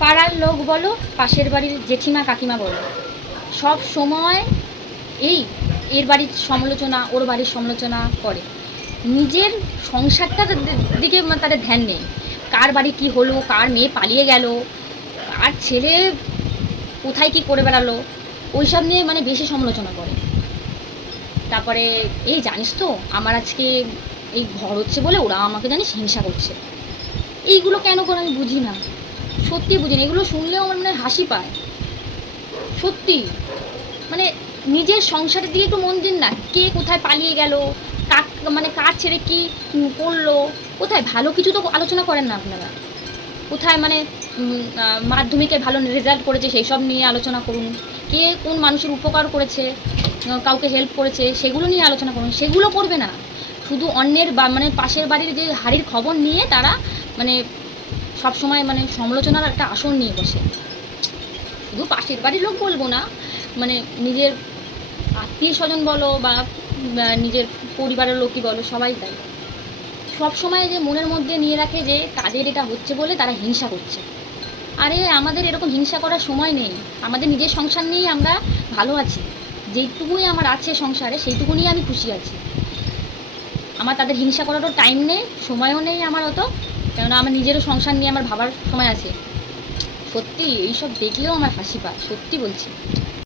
পাড়ার লোক বলো, পাশের বাড়ির জেঠিমা কাকিমা বলো, সব সময় এই এর বাড়ির সমালোচনা, ওর বাড়ির সমালোচনা করে। নিজের সংসারটার দিকে তাদের ধ্যান নেই। কার বাড়ি কী হলো, কার মেয়ে পালিয়ে গেল, কার ছেলে কোথায় কী করে বেড়ালো, ওইসব নিয়ে মানে বেশি সমালোচনা করে। তারপরে এই জানিস তো আমার আজকে এই ঘর হচ্ছে বলে ওরা আমাকে জানিস হিংসা করছে। এইগুলো কেন করে আমি বুঝি না, সত্যি বুঝি না। এগুলো শুনলেও আমার মানে হাসি পায় সত্যি। মানে নিজের সংসারের দিকে একটু মন দিন না। কে কোথায় পালিয়ে গেল, কাক মানে কার ছেড়ে কী করলো, কোথায় ভালো কিছু তো আলোচনা করেন না আপনারা। কোথায় মানে মাধ্যমিকে ভালো রেজাল্ট করেছে সেই সব নিয়ে আলোচনা করুন। কে কোন মানুষের উপকার করেছে, কাউকে হেল্প করেছে, সেগুলো নিয়ে আলোচনা করুন। সেগুলো করবে না, শুধু অন্যের মানে পাশের বাড়ির যে হাড়ির খবর নিয়ে তারা মানে সবসময় মানে সমালোচনার একটা আসন নিয়ে বসে। শুধু পাশের বাড়ির লোক বলবো না, মানে নিজের আত্মীয় স্বজন বলো বা নিজের পরিবারের লোকই বলো, সবাই তাই। সব সময় যে মনের মধ্যে নিয়ে রাখে যে তাদের এটা হচ্ছে বলে তারা হিংসা করছে। আরে আমাদের এরকম হিংসা করার সময় নেই। আমাদের নিজের সংসার নিয়েই আমরা ভালো আছি। যেইটুকুই আমার আছে সংসারে সেইটুকু নিয়ে আমি খুশি আছি। আমার তাদের হিংসা করারও টাইম নেই, সময়ও নেই আমার অত। কেননা আমার নিজেরও সংসার নিয়ে আমার ভাবার সময় আছে। সত্যি এইসব দেখলেও আমার হাসি পায়, সত্যি বলছি।